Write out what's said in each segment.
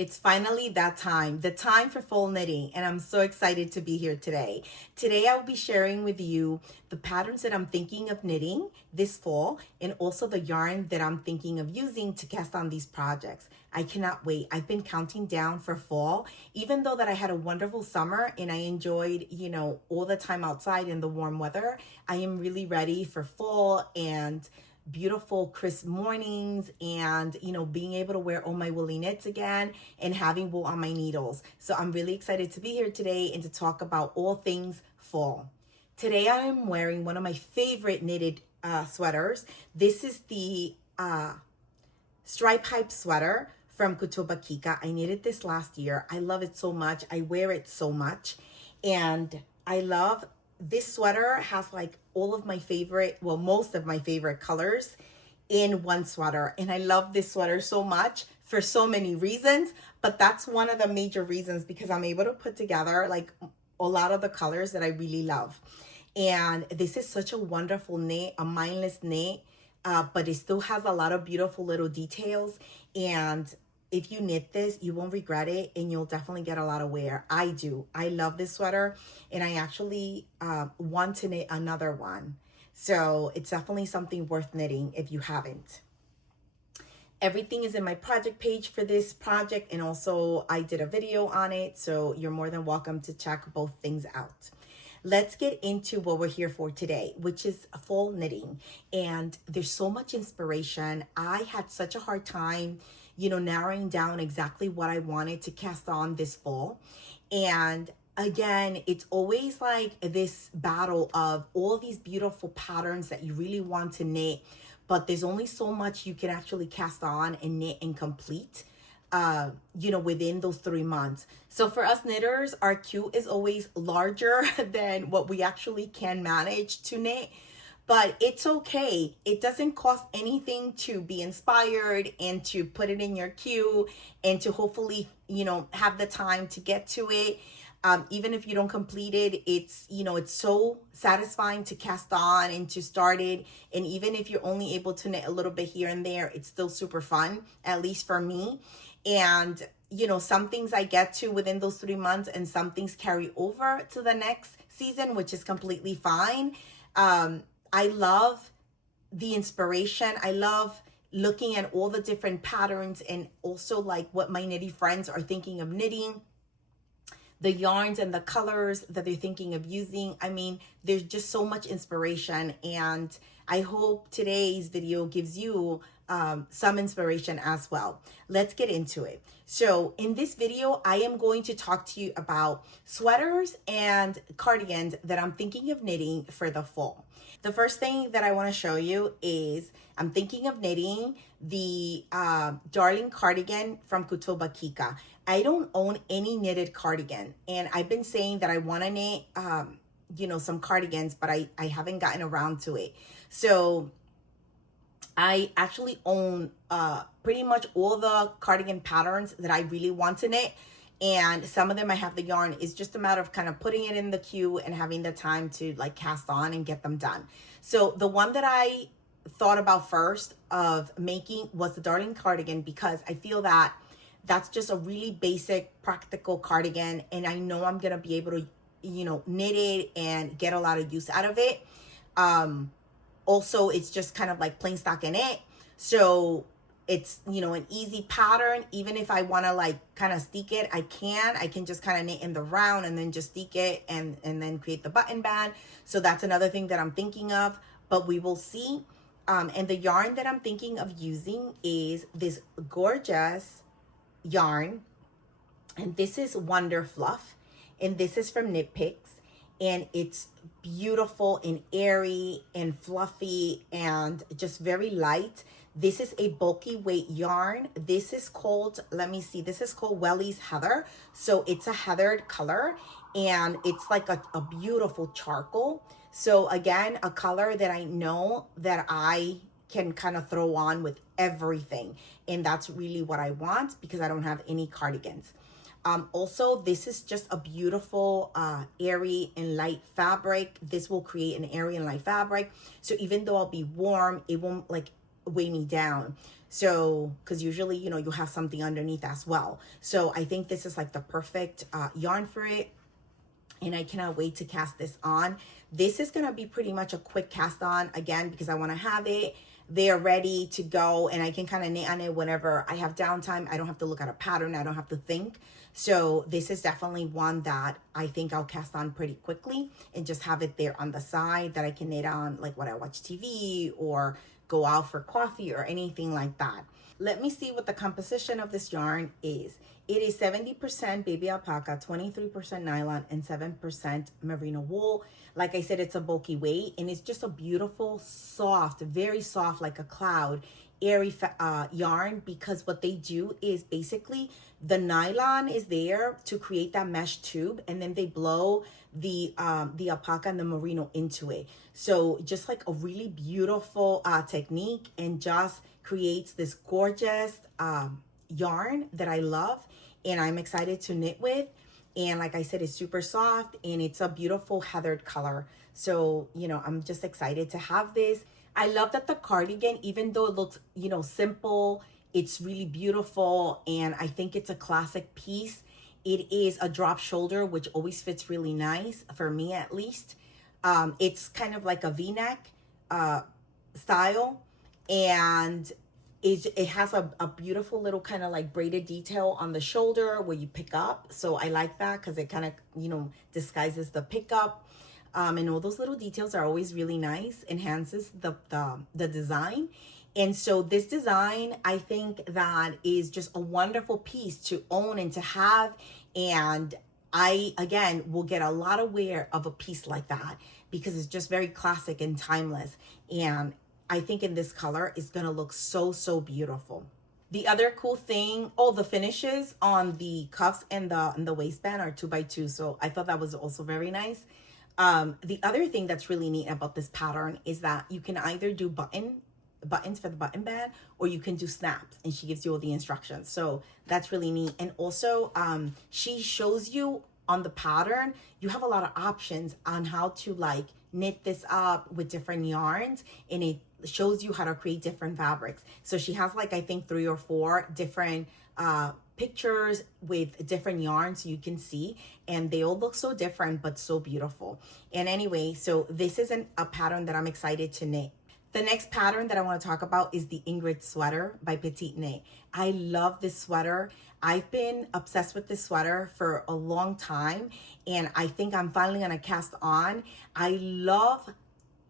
It's finally that time, the time for fall knitting, and I'm so excited to be here today. Today I'll be sharing with you the patterns that I'm thinking of knitting this fall and also the yarn that I'm thinking of using to cast on these projects. I cannot wait. I've been counting down for fall, even though that I had a wonderful summer and I enjoyed, all the time outside in the warm weather. I am really ready for fall and beautiful crisp mornings and being able to wear all my woolly knits again and having wool on my needles. So I'm really excited to be here today and to talk about all things fall. Today I am wearing one of my favorite knitted sweaters. This is the stripe hype sweater from Kika. I knitted this last year. I love it so much. I wear it so much, and I love this sweater. Has like all of my favorite, well, most of my favorite colors in one sweater. And I love this sweater so much for so many reasons, but that's one of the major reasons because I'm able to put together like a lot of the colors that I really love. And this is such a wonderful knit, a mindless knit, but it still has a lot of beautiful little details. And if you knit this, you won't regret it and you'll definitely get a lot of wear. I do. I love this sweater and I actually want to knit another one. So it's definitely something worth knitting if you haven't. Everything is in my project page for this project, and also I did a video on it, so you're more than welcome to check both things out. Let's get into what we're here for today, which is fall knitting. And there's so much inspiration. I had such a hard time narrowing down exactly what I wanted to cast on this fall. And again, it's always like this battle of all these beautiful patterns that you really want to knit, but there's only so much you can actually cast on and knit and complete within those 3 months. So for us knitters, our queue is always larger than what we actually can manage to knit. But it's okay. It doesn't cost anything to be inspired and to put it in your queue and to hopefully, have the time to get to it. Even if you don't complete it, it's so satisfying to cast on and to start it. And even if you're only able to knit a little bit here and there, it's still super fun, at least for me. And, some things I get to within those 3 months and some things carry over to the next season, which is completely fine. I love the inspiration. I love looking at all the different patterns and also like what my knitty friends are thinking of knitting, the yarns and the colors that they're thinking of using. I mean, there's just so much inspiration, and I hope today's video gives you some inspiration as well. Let's get into it. So in this video, I am going to talk to you about sweaters and cardigans that I'm thinking of knitting for the fall. The first thing that I want to show you is I'm thinking of knitting the Darling cardigan from Kika. I don't own any knitted cardigan, and I've been saying that I want to knit some cardigans, but I haven't gotten around to it. So I actually own pretty much all the cardigan patterns that I really want to knit. And some of them I have the yarn. It's just a matter of kind of putting it in the queue and having the time to like cast on and get them done. So the one that I thought about first of making was the Darling cardigan, because I feel that that's just a really basic, practical cardigan. And I know I'm going to be able to, knit it and get a lot of use out of it. Also, it's just kind of like plain stocking it. So it's, an easy pattern. Even if I want to like kind of steek it, I can just kind of knit in the round and then just steek it and then create the button band. So that's another thing that I'm thinking of, but we will see. And the yarn that I'm thinking of using is this gorgeous yarn. And this is Wonderfluff. And this is from Knit Picks. And it's beautiful and airy and fluffy and just very light. This is a bulky weight yarn. This is called, this is called Welly's Heather. So it's a heathered color and it's like a beautiful charcoal. So again, a color that I know that I can kind of throw on with everything. And that's really what I want because I don't have any cardigans. Also, this is just a beautiful airy and light fabric. This will create an airy and light fabric. So even though I'll be warm, it won't like weigh me down. So, because usually, you know, you have something underneath as well. So I think this is like the perfect yarn for it. And I cannot wait to cast this on. This is gonna be pretty much a quick cast on, again, because I wanna have it there ready to go, and I can kind of knit on it whenever I have downtime. I don't have to look at a pattern, I don't have to think. So this is definitely one that I think I'll cast on pretty quickly and just have it there on the side that I can knit on, like when I watch TV or go out for coffee or anything like that. Let me see what the composition of this yarn is. It is 70% baby alpaca, 23% nylon, and 7% merino wool. Like I said, it's a bulky weight, and it's just a beautiful, soft, very soft, like a cloud, airy yarn, because what they do is basically the nylon is there to create that mesh tube, and then they blow the alpaca and the merino into it. So just like a really beautiful technique, and just creates this gorgeous yarn that I love and I'm excited to knit with. And like I said, it's super soft and it's a beautiful heathered color. So, you know, I'm just excited to have this. I love that the cardigan, even though it looks, you know, simple, it's really beautiful. And I think it's a classic piece. It is a drop shoulder, which always fits really nice, for me at least. It's kind of like a V-neck style. And it has a beautiful little kind of like braided detail on the shoulder where you pick up. So I like that because it kind of, you know, disguises the pickup. And all those little details are always really nice, enhances the design. And so this design, I think that is just a wonderful piece to own and to have. And I, again, will get a lot of wear of a piece like that because it's just very classic and timeless. And I think in this color, it's gonna look so, so beautiful. The other cool thing, the finishes on the cuffs and the waistband are 2x2. So I thought that was also very nice. The other thing that's really neat about this pattern is that you can either do buttons for the button band, or you can do snaps, and she gives you all the instructions. So that's really neat. And also she shows you on the pattern, you have a lot of options on how to like knit this up with different yarns, and it shows you how to create different fabrics. So she has like, I think 3 or 4 different pictures with different yarns you can see, and they all look so different but so beautiful. And anyway, so this isn't a pattern that I'm excited to knit. The next pattern that I want to talk about is the Ingrid sweater by Petite Knit. I love this sweater. I've been obsessed with this sweater for a long time, and I think I'm finally going to cast on. I love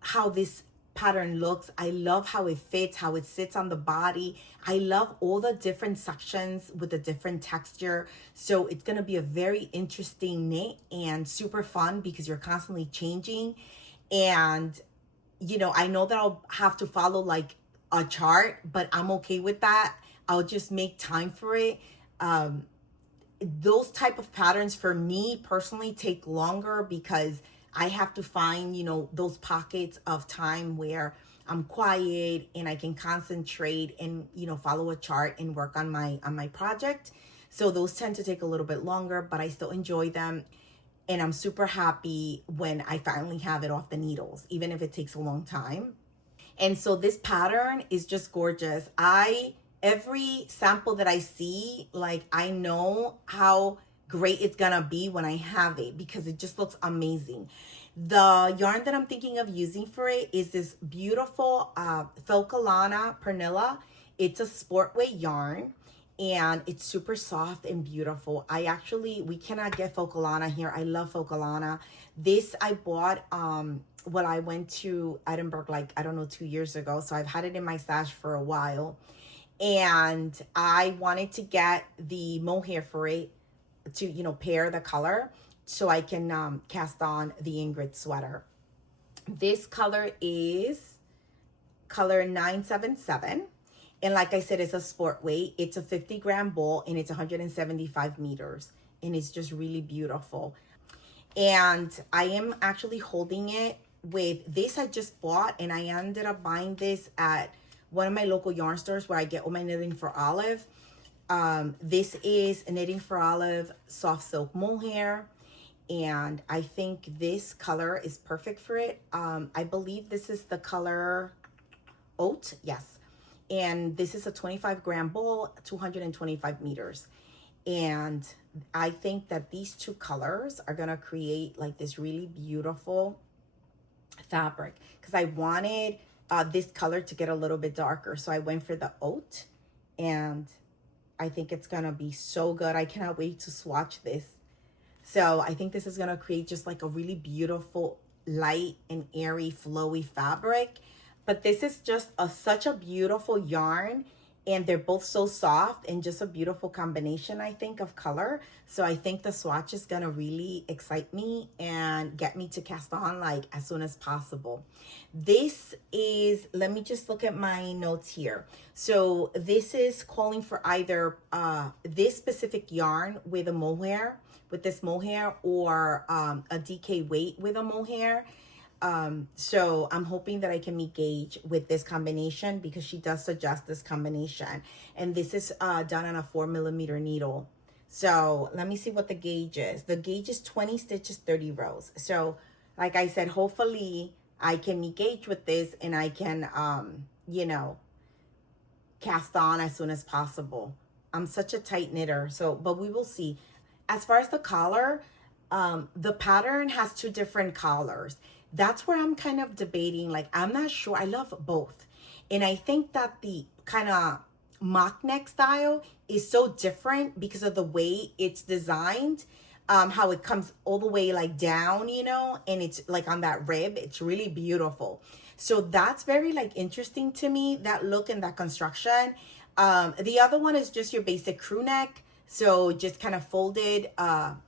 how this pattern looks. I love how it fits, how it sits on the body. I love all the different sections with a different texture. So it's going to be a very interesting knit and super fun because you're constantly changing. And you know, I know that I'll have to follow like a chart, but I'm okay with that. I'll just make time for it. Those type of patterns for me personally take longer because I have to find, you know, those pockets of time where I'm quiet and I can concentrate and, you know, follow a chart and work on my project. So those tend to take a little bit longer, but I still enjoy them. And I'm super happy when I finally have it off the needles, even if it takes a long time. And so this pattern is just gorgeous. Every sample that I see, like I know how great it's gonna be when I have it because it just looks amazing. The yarn that I'm thinking of using for it is this beautiful Filcolana Pernilla. It's a sport weight yarn. And it's super soft and beautiful. We cannot get Filcolana here. I love Filcolana. This I bought when I went to Edinburgh, like, I don't know, 2 years ago. So I've had it in my stash for a while. And I wanted to get the mohair for it to, you know, pair the color so I can cast on the Ingrid sweater. This color is color 977. And like I said, it's a sport weight. It's a 50-gram ball and it's 175 meters. And it's just really beautiful. And I am actually holding it with this I just bought. And I ended up buying this at one of my local yarn stores where I get all my Knitting for Olive. This is a Knitting for Olive soft silk mohair. And I think this color is perfect for it. I believe this is the color Oat. Yes. And this is a 25-gram ball, 225 meters. And I think that these two colors are gonna create like this really beautiful fabric, because I wanted this color to get a little bit darker. So I went for the oat, and I think it's gonna be so good. I cannot wait to swatch this. So I think this is gonna create just like a really beautiful, light and airy, flowy fabric. But this is just such a beautiful yarn, and they're both so soft and just a beautiful combination, I think, of color. So I think the swatch is gonna really excite me and get me to cast on like as soon as possible. This is, let me just look at my notes here. So this is calling for either this specific yarn with a mohair, with this mohair, or a DK weight with a mohair. So I'm hoping that I can meet gauge with this combination, because she does suggest this combination. And this is done on a 4mm needle. So let me see what the gauge is. The gauge is 20 stitches, 30 rows. So like I said, hopefully I can meet gauge with this, and I can, you know, cast on as soon as possible. I'm such a tight knitter, so, but we will see. As far as the collar, the pattern has two different collars. That's where I'm kind of debating. Like, I'm not sure. I love both. And I think that the kind of mock neck style is so different because of the way it's designed, how it comes all the way like down, you know, and it's like on that rib. It's really beautiful. So that's very like interesting to me, that look and that construction. The other one is just your basic crew neck. So just kind of folded,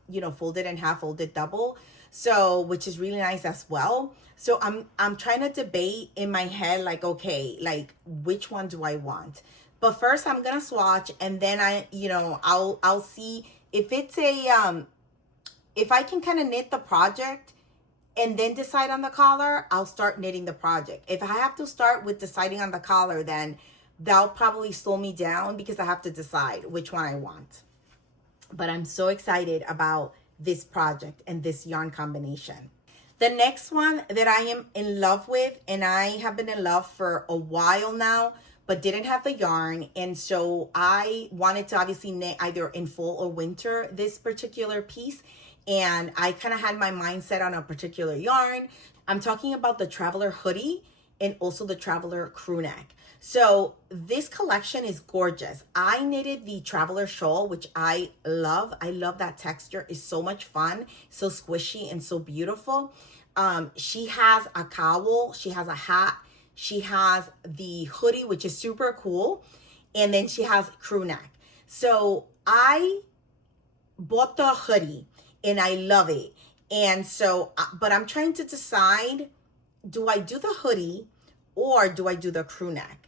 you know, folded in half, folded double. So, which is really nice as well. So I'm trying to debate in my head, like, okay, like which one do I want? But first I'm going to swatch, and then I'll see if it's a, if I can kind of knit the project and then decide on the collar, I'll start knitting the project. If I have to start with deciding on the collar, then that'll probably slow me down, because I have to decide which one I want. But I'm so excited about this project and this yarn combination. The next one that I am in love with, and I have been in love for a while now, but didn't have the yarn, and so I wanted to obviously knit either in fall or winter this particular piece, and I kind of had my mindset on a particular yarn. I'm talking about the Traveler hoodie and also the Traveler crew neck. So this collection is gorgeous. I knitted the Traveler shawl, which I love. I love that texture. It's so much fun, so squishy and so beautiful. She has a cowl, she has a hat, she has the hoodie, which is super cool, and then she has crew neck. So I bought the hoodie and I love it. And so, but I'm trying to decide, do I do the hoodie or do I do the crew neck?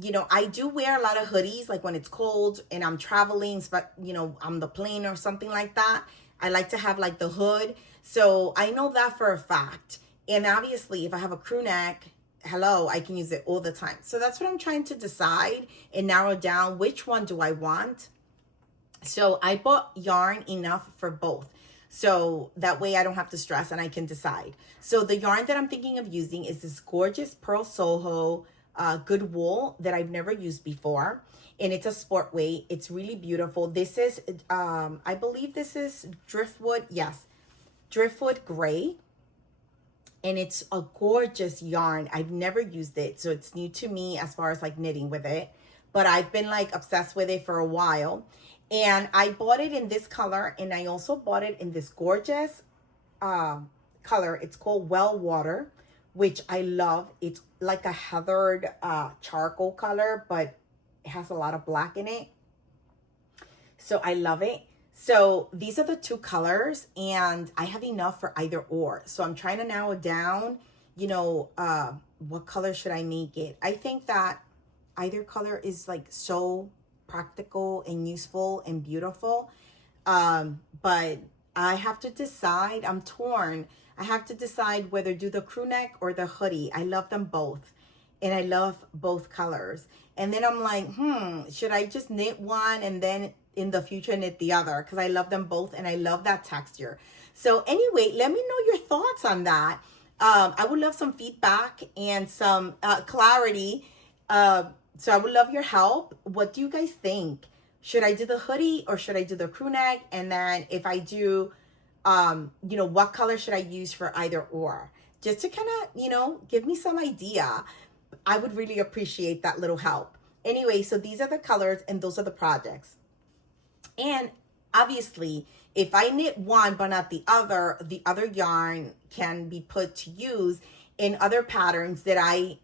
You know, I do wear a lot of hoodies, like when it's cold and I'm traveling, but you know, on the plane or something like that. I like to have like the hood. So I know that for a fact. And obviously if I have a crew neck, hello, I can use it all the time. So that's what I'm trying to decide and narrow down, which one do I want? So I bought yarn enough for both. So that way I don't have to stress and I can decide. So the yarn that I'm thinking of using is this gorgeous Purl Soho good wool that I've never used before. And it's a sport weight. It's really beautiful. This is, I believe this is Driftwood. Yes, Driftwood Gray. And it's a gorgeous yarn. I've never used it, so it's new to me as far as like knitting with it. But I've been like obsessed with it for a while. And I bought it in this color, and I also bought it in this gorgeous color. It's called Well Water, which I love. It's like a heathered charcoal color, but it has a lot of black in it. So I love it. So these are the two colors, and I have enough for either or. So I'm trying to narrow down, you know, what color should I make it? I think that either color is like so practical and useful and beautiful. But I have to decide. I'm torn. I have to decide whether do the crew neck or the hoodie. I love them both, and I love both colors. And then I'm like, should I just knit one and then in the future knit the other? Because I love them both and I love that texture. So anyway, let me know your thoughts on that. I would love some feedback and some clarity So I would love your help. What do you guys think? Should I do the hoodie or should I do the crew neck? And then if I do, you know, what color should I use for either or? Just to kind of, you know, give me some idea. I would really appreciate that little help. Anyway, so these are the colors and those are the projects. And obviously, if I knit one but not the other yarn can be put to use in other patterns that I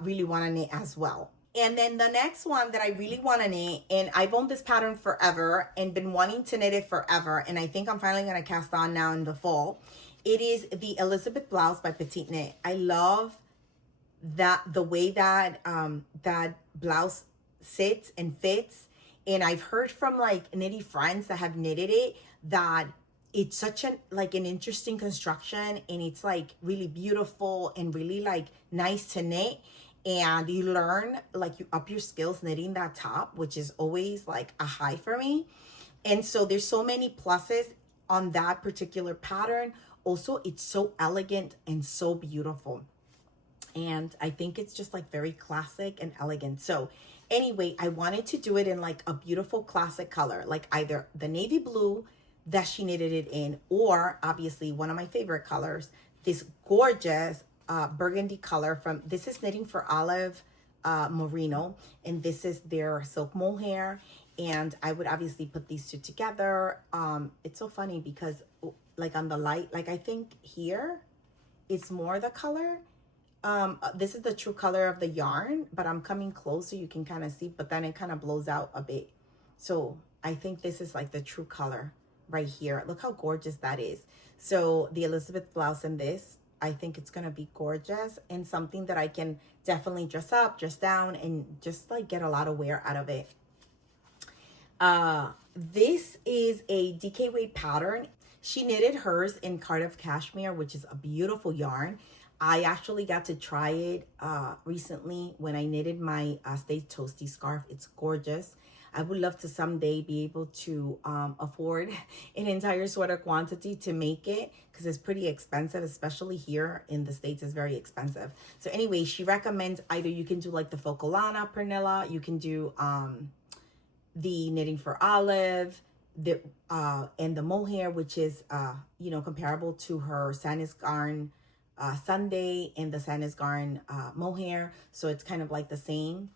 really want to knit as well. And then the next one that I really want to knit, and I've owned this pattern forever and been wanting to knit it forever, and I think I'm finally going to cast on now in the fall. It is the Elizabeth blouse by Petite Knit. I love that the way that that blouse sits and fits. And I've heard from like knitty friends that have knitted it that it's such an an interesting construction, and it's like really beautiful and really like nice to knit. And you learn, like, you up your skills knitting that top, which is always like a high for me. And so there's so many pluses on that particular pattern. Also, it's so elegant and so beautiful. And I think it's just like very classic and elegant. So anyway, I wanted to do it in like a beautiful classic color, like either the navy blue that she knitted it in, or obviously one of my favorite colors, this gorgeous burgundy color from, this is Knitting for Olive Merino, and this is their silk mohair. And I would obviously put these two together. It's so funny because like on the light, like I think here it's more the color. This is the true color of the yarn, but I'm coming close so you can kind of see, but then it kind of blows out a bit. So I think this is like the true color right here. Look how gorgeous that is. So the Elizabeth blouse in this, I think it's going to be gorgeous and something that I can definitely dress up, dress down, and just like get a lot of wear out of it. This is a DK Wade pattern. She knitted hers in Cardiff Cashmere, which is a beautiful yarn. I actually got to try it recently when I knitted my Stay Toasty scarf. It's gorgeous. I would love to someday be able to afford an entire sweater quantity to make it, because it's pretty expensive, especially here in the States. It's very expensive. So anyway, she recommends either you can do like the Filcolana Pernilla, you can do the Knitting for Olive, the and the mohair, which is you know, comparable to her Sandnes Garn Sunday and the Sandnes Garn mohair. So it's kind of like the same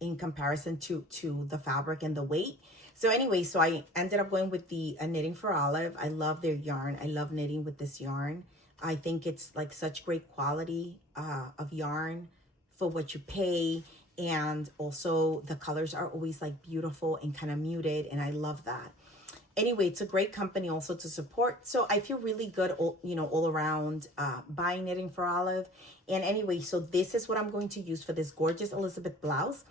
in comparison to the fabric and the weight. So anyway, so I ended up going with the Knitting for Olive. I love their yarn. I love knitting with this yarn. I think it's like such great quality of yarn for what you pay. And also the colors are always like beautiful and kind of muted, and I love that. Anyway, it's a great company also to support. So I feel really good, you know, all around buying Knitting for Olive. And anyway, so this is what I'm going to use for this gorgeous Elizabeth blouse.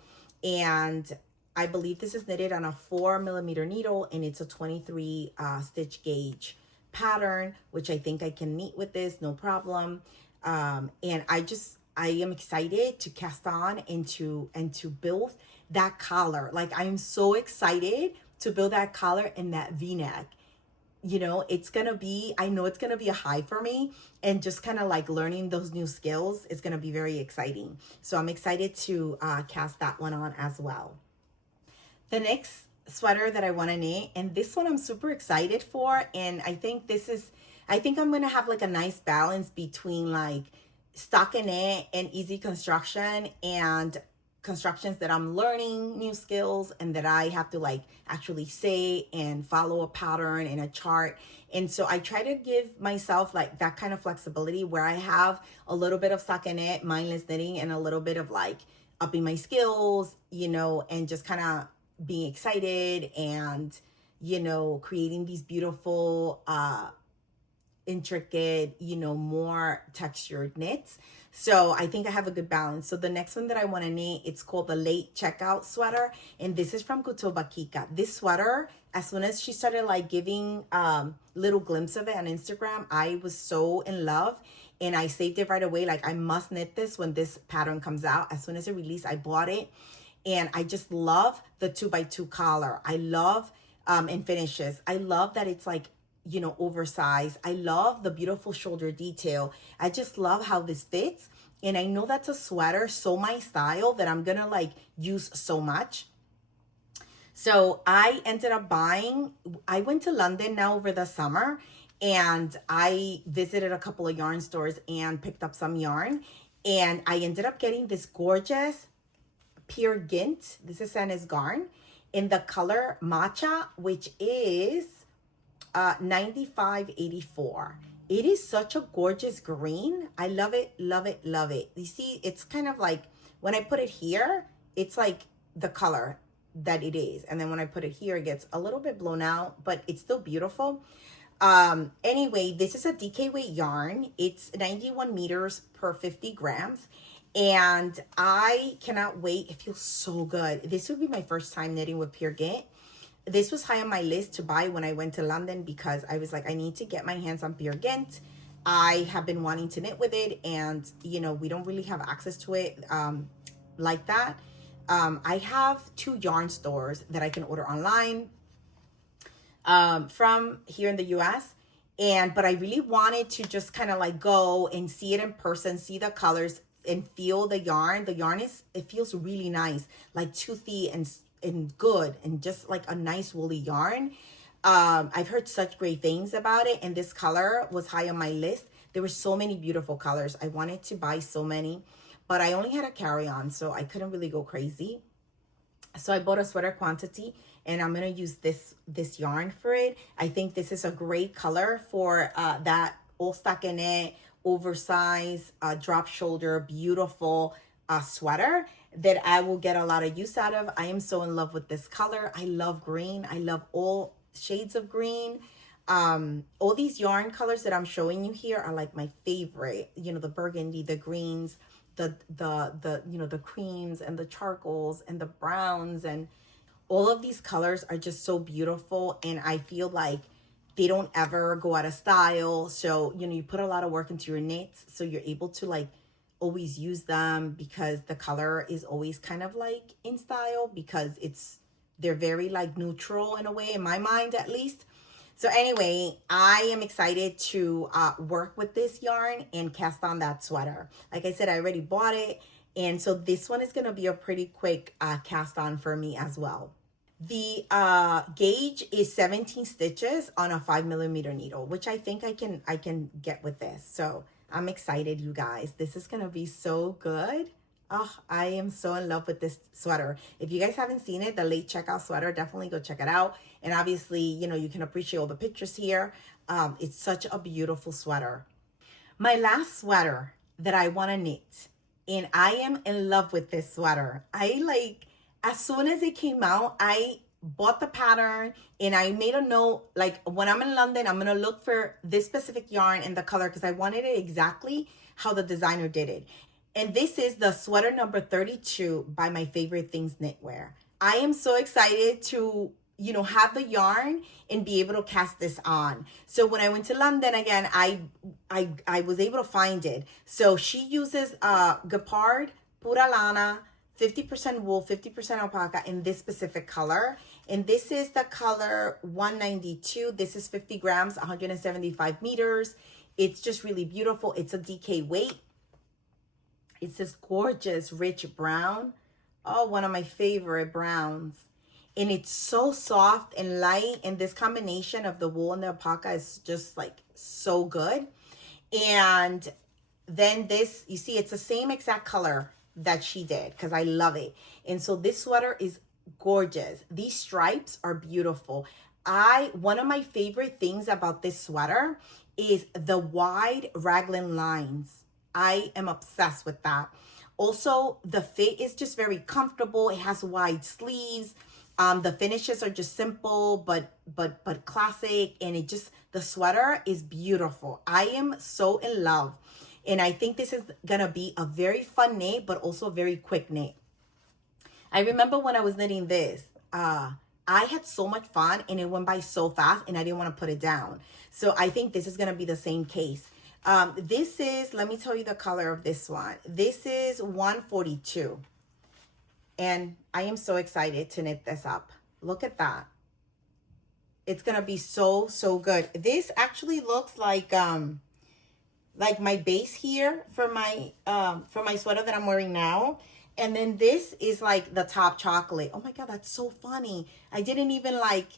And I believe this is knitted on a 4mm needle, and it's a 23 stitch gauge pattern, which I think I can knit with this, no problem. And I am excited to cast on and to build that collar. Like, I am so excited to build that collar and that V-neck. You know, it's gonna be, I know it's gonna be a high for me, and just kind of like learning those new skills is gonna be very exciting. So I'm excited to cast that one on as well. The next sweater that I want to knit, and this one I'm super excited for, and I think I'm gonna have like a nice balance between like stockinette and easy construction, and constructions that I'm learning new skills and that I have to like actually say and follow a pattern and a chart. And so I try to give myself like that kind of flexibility where I have a little bit of stockinette, mindless knitting, and a little bit of like upping my skills, you know, and just kind of being excited and, you know, creating these beautiful, intricate, you know, more textured knits. So I think I have a good balance. So the next one that I want to knit, it's called the Late Checkout Sweater, and this is from Kutoba Kika. This sweater, as soon as she started like giving little glimpse of it on Instagram, I was so in love, and I saved it right away. Like, I must knit this when this pattern comes out. As soon as it released, I bought it, and I just love the 2x2 collar. I love and finishes. I love that it's like, you know, oversized. I love the beautiful shoulder detail. I just love how this fits. And I know that's a sweater, so my style, that I'm gonna like use so much. So I ended up buying, I went to London now over the summer, and I visited a couple of yarn stores and picked up some yarn. And I ended up getting this gorgeous pure Gynt. This is Sandnes Garn in the color matcha, which is 9584. It is such a gorgeous green. I love it, love it, love it. You see, it's kind of like, when I put it here, it's like the color that it is. And then when I put it here, it gets a little bit blown out, but it's still beautiful. Anyway, this is a DK weight yarn. It's 91 meters per 50 grams. And I cannot wait. It feels so good. This would be my first time knitting with Pure Gynt. This was high on my list to buy when I went to London, because I was like, I need to get my hands on Pure Gynt. I have been wanting to knit with it, and you know, we don't really have access to it like that. I have 2 yarn stores that I can order online from here in the US. But I really wanted to just kind of like go and see it in person, see the colors and feel the yarn. The yarn it feels really nice, like toothy and good, and just like a nice woolly yarn. I've heard such great things about it, and this color was high on my list. There were so many beautiful colors. I wanted to buy so many, but I only had a carry-on, so I couldn't really go crazy. So I bought a sweater quantity, and I'm gonna use this yarn for it. I think this is a great color for that all stockinette, oversized, drop shoulder, beautiful sweater that I will get a lot of use out of. I am so in love with this color. I love green. I love all shades of green. All these yarn colors that I'm showing you here are like my favorite. You know, the burgundy, the greens, the you know, the creams and the charcoals and the browns, and all of these colors are just so beautiful, and I feel like they don't ever go out of style. So, you know, you put a lot of work into your knits, so you're able to like always use them, because the color is always kind of like in style, because they're very like neutral in a way, in my mind at least. So anyway, I am excited to work with this yarn and cast on that sweater. Like I said, I already bought it, and so this one is going to be a pretty quick cast on for me as well. The gauge is 17 stitches on a 5mm needle, which I think I can get with this. So I'm excited, you guys. This is gonna be so good. Oh, I am so in love with this sweater. If you guys haven't seen it, the late checkout sweater, definitely go check it out. And obviously, you know, you can appreciate all the pictures here. It's such a beautiful sweater. My last sweater that I want to knit, and I am in love with this sweater. As soon as it came out, I bought the pattern, and I made a note, like when I'm in London, I'm gonna look for this specific yarn and the color, because I wanted it exactly how the designer did it. And this is the sweater number 32 by My Favorite Things Knitwear. I am so excited to, you know, have the yarn and be able to cast this on. So when I went to London again, I was able to find it. So she uses Gepard, Pura Lana, 50% wool, 50% alpaca in this specific color. And this is the color 192. This is 50 grams, 175 meters. It's just really beautiful. It's a DK weight. It's this gorgeous, rich brown. Oh, one of my favorite browns. And it's so soft and light. And this combination of the wool and the alpaca is just like so good. And then this, you see, it's the same exact color that she did, because I love it. And so this sweater is gorgeous. These stripes are beautiful. One of my favorite things about this sweater is the wide raglan lines. I am obsessed with that. Also, the fit is just very comfortable. It has wide sleeves. The finishes are just simple but classic, and the sweater is beautiful. I am so in love. And I think this is gonna be a very fun knit, but also a very quick knit. I remember when I was knitting this, I had so much fun, and it went by so fast, and I didn't want to put it down. So I think this is gonna be the same case. This is, let me tell you the color of this one. This is 142. And I am so excited to knit this up. Look at that. It's gonna be so, so good. This actually looks like, like my base here for my sweater that I'm wearing now. And then this is like the top chocolate. Oh my God, that's so funny. I didn't even like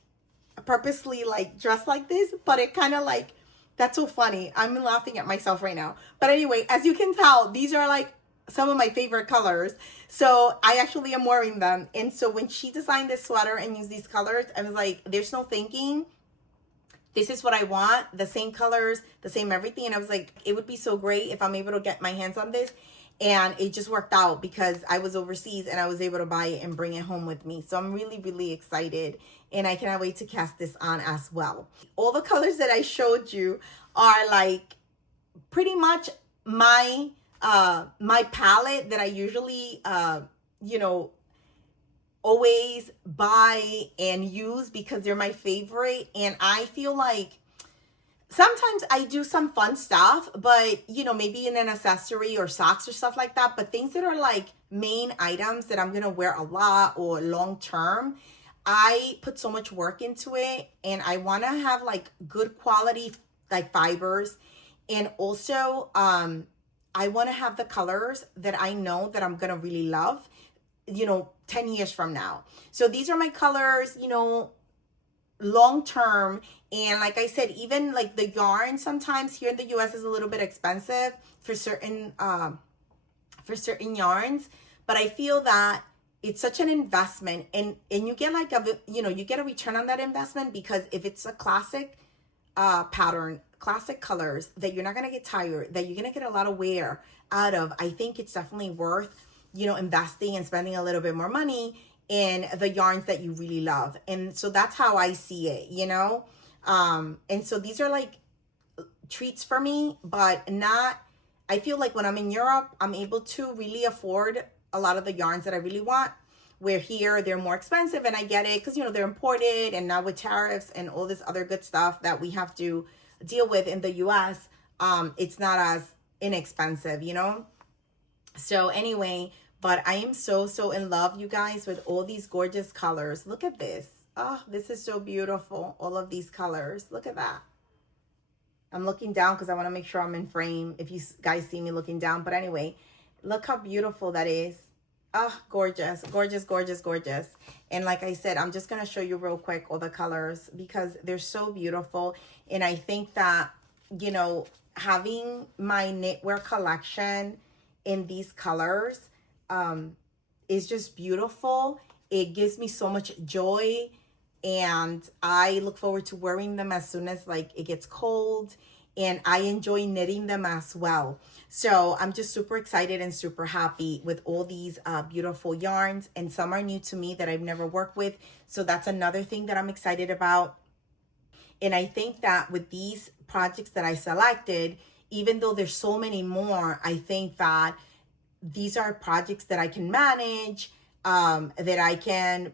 purposely like dress like this, but it kind of like, that's so funny. I'm laughing at myself right now. But anyway, as you can tell, these are like some of my favorite colors. So I actually am wearing them. And so when she designed this sweater and used these colors, I was like, there's no thinking. This is what I want, the same colors, the same everything. And I was like, it would be so great if I'm able to get my hands on this. And it just worked out because I was overseas and I was able to buy it and bring it home with me. So I'm really, really excited. And I cannot wait to cast this on as well. All the colors that I showed you are like pretty much my my palette that I usually, you know, always buy and use because they're my favorite. And I feel like sometimes I do some fun stuff, but you know, maybe in an accessory or socks or stuff like that, but things that are like main items that I'm gonna wear a lot or long term, I put so much work into it, and I want to have like good quality like fibers. And also I want to have the colors that I know that I'm gonna really love, you know, 10 years from now. So these are my colors, you know, long term. And like I said, even like the yarn sometimes here in the US is a little bit expensive for certain yarns, but I feel that it's such an investment, and you get like a, you know, you get a return on that investment, because if it's a classic pattern, classic colors that you're not going to get tired, that you're going to get a lot of wear out of, I think it's definitely worth, you know, investing and spending a little bit more money in the yarns that you really love. And so that's how I see it, you know. And so these are like treats for me, but not, I feel like when I'm in Europe, I'm able to really afford a lot of the yarns that I really want, where here they're more expensive, and I get it because, you know, they're imported, and now with tariffs and all this other good stuff that we have to deal with in the US, it's not as inexpensive, you know. So anyway, but I am so in love, you guys, with all these gorgeous colors. Look at this. Oh, this is so beautiful. All of these colors. Look at that. I'm looking down because I want to make sure I'm in frame if you guys see me looking down. But anyway, look how beautiful that is. Oh, gorgeous, gorgeous, gorgeous, gorgeous. And like I said, I'm just going to show you real quick all the colors because they're so beautiful. And I think that, you know, having my knitwear collection in these colors is just beautiful. It gives me so much joy, and I look forward to wearing them as soon as like it gets cold, and I enjoy knitting them as well. So I'm just super excited and super happy with all these beautiful yarns, and some are new to me that I've never worked with. So that's another thing that I'm excited about. And I think that with these projects that I selected, even though there's so many more, I think that these are projects that I can manage, that I can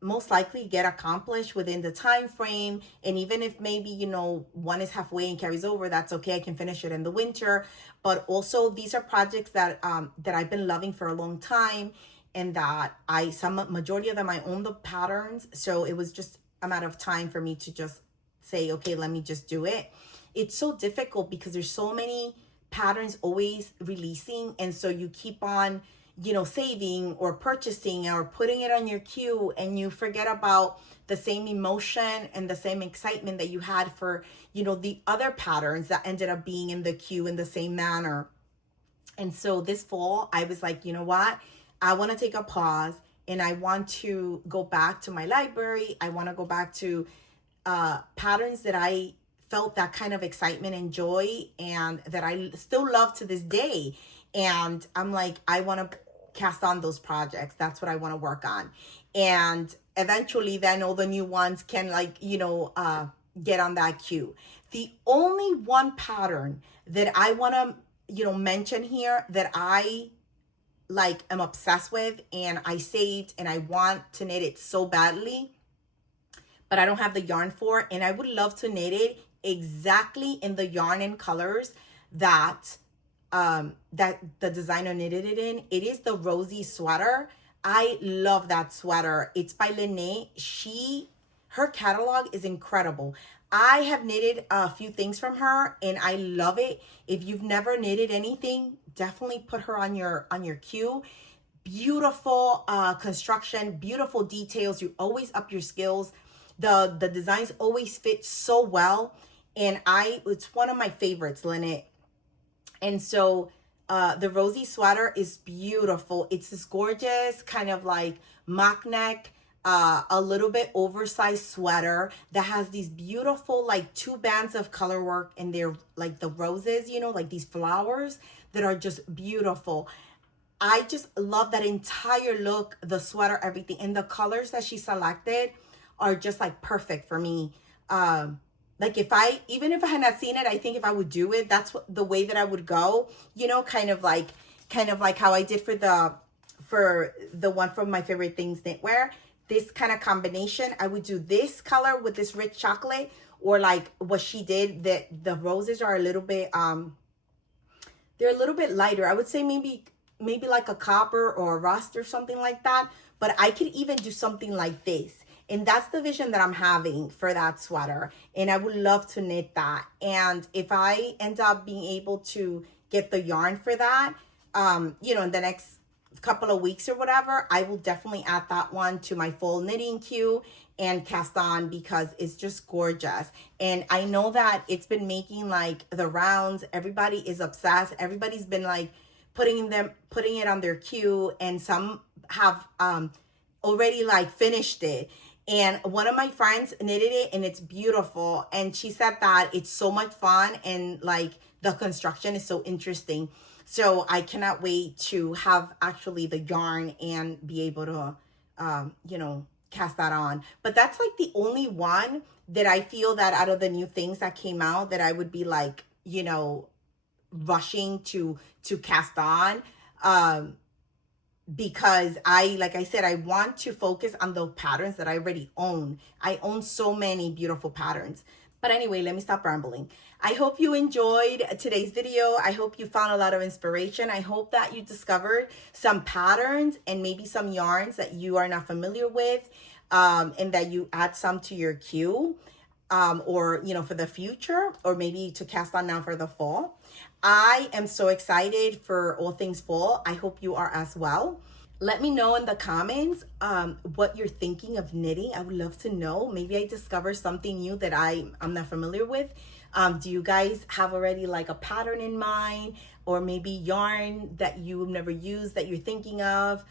most likely get accomplished within the time frame. And even if maybe, you know, one is halfway and carries over, that's okay. I can finish it in the winter. But also these are projects that that I've been loving for a long time, and that majority of them I own the patterns. So it was just a matter of time for me to just say, okay, let me just do it. It's so difficult because there's so many patterns always releasing, and so you keep on, you know, saving or purchasing or putting it on your queue, and you forget about the same emotion and the same excitement that you had for, you know, the other patterns that ended up being in the queue in the same manner. And so this fall I was like, you know what, I want to take a pause, and I want to go back to my library. I want to go back to patterns that I felt that kind of excitement and joy, and that I still love to this day. And I'm like, I want to cast on those projects. That's what I want to work on. And eventually then all the new ones can, like, you know, get on that queue. The only one pattern that I want to, you know, mention here that I like am obsessed with, and I saved, and I want to knit it so badly, but I don't have the yarn for it, and I would love to knit it exactly in the yarn and colors that that the designer knitted it in. It is the Rosy sweater. I love that sweater. It's by Lana. her catalog is incredible. I have knitted a few things from her and I love it. If you've never knitted anything, definitely put her on your queue. Beautiful construction, beautiful details. You always up your skills. The designs always fit so well, and it's one of my favorites, Lynette. And so the rosy sweater is beautiful. It's this gorgeous kind of like mock neck, a little bit oversized sweater that has these beautiful like 2 bands of color work, and they're like the roses, you know, like these flowers that are just beautiful. I just love that entire look, the sweater, everything, and the colors that she selected are just like perfect for me. Like even if I had not seen it, I think if I would do it, that's the way that I would go, you know, kind of like how I did for the one from My Favorite Things Knitwear. This kind of combination, I would do this color with this rich chocolate, or like what she did, that the roses are a little bit, they're a little bit lighter. I would say maybe like a copper or a rust or something like that. But I could even do something like this. And that's the vision that I'm having for that sweater. And I would love to knit that. And if I end up being able to get the yarn for that, you know, in the next couple of weeks or whatever, I will definitely add that one to my full knitting queue and cast on, because it's just gorgeous. And I know that it's been making like the rounds. Everybody is obsessed. Everybody's been like putting it on their queue, and some have already like finished it. And one of my friends knitted it and it's beautiful, and she said that it's so much fun and like the construction is so interesting. So I cannot wait to have actually the yarn and be able to you know, cast that on. But that's like the only one that I feel that out of the new things that came out that I would be like, you know, rushing to cast on, because like I said, I want to focus on the patterns that I already own. I own so many beautiful patterns. But anyway, let me stop rambling. I hope you enjoyed today's video. I hope you found a lot of inspiration. I hope that you discovered some patterns and maybe some yarns that you are not familiar with, and that you add some to your queue, or, you know, for the future, or maybe to cast on now for the fall. I am so excited for all things fall. I hope you are as well. Let me know in the comments what you're thinking of knitting. I would love to know. Maybe I discovered something new that I'm not familiar with. Do you guys have already like a pattern in mind, or maybe yarn that you've never used that you're thinking of?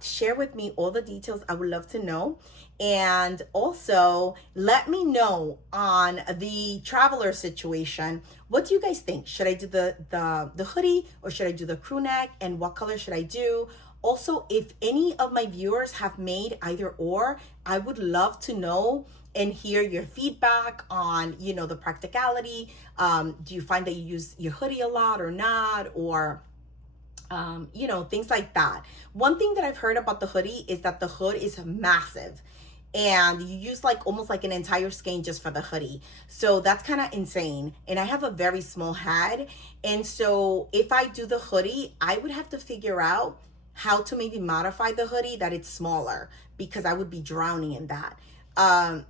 Share with me all the details. I would love to know. And also let me know on the traveler situation. What do you guys think? Should I do the hoodie, or should I do the crew neck, and what color should I do? Also, if any of my viewers have made either or, I would love to know and hear your feedback on, you know, the practicality. Do you find that you use your hoodie a lot or not? Or, you know, things like that. One thing that I've heard about the hoodie is that the hood is massive, and you use like almost like an entire skein just for the hoodie. So that's kind of insane. And I have a very small head. And so if I do the hoodie, I would have to figure out how to maybe modify the hoodie that it's smaller, because I would be drowning in that.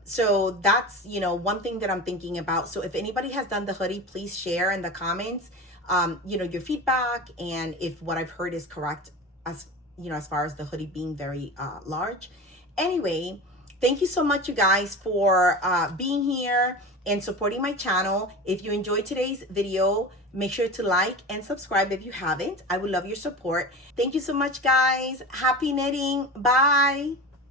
So that's, you know, one thing that I'm thinking about. So if anybody has done the hoodie, please share in the comments, you know, your feedback, and if what I've heard is correct, as you know, as far as the hoodie being very large. Anyway, thank you so much, you guys, for being here and supporting my channel. If you enjoyed today's video, make sure to like and subscribe if you haven't. I would love your support. Thank you so much, guys. Happy knitting. Bye.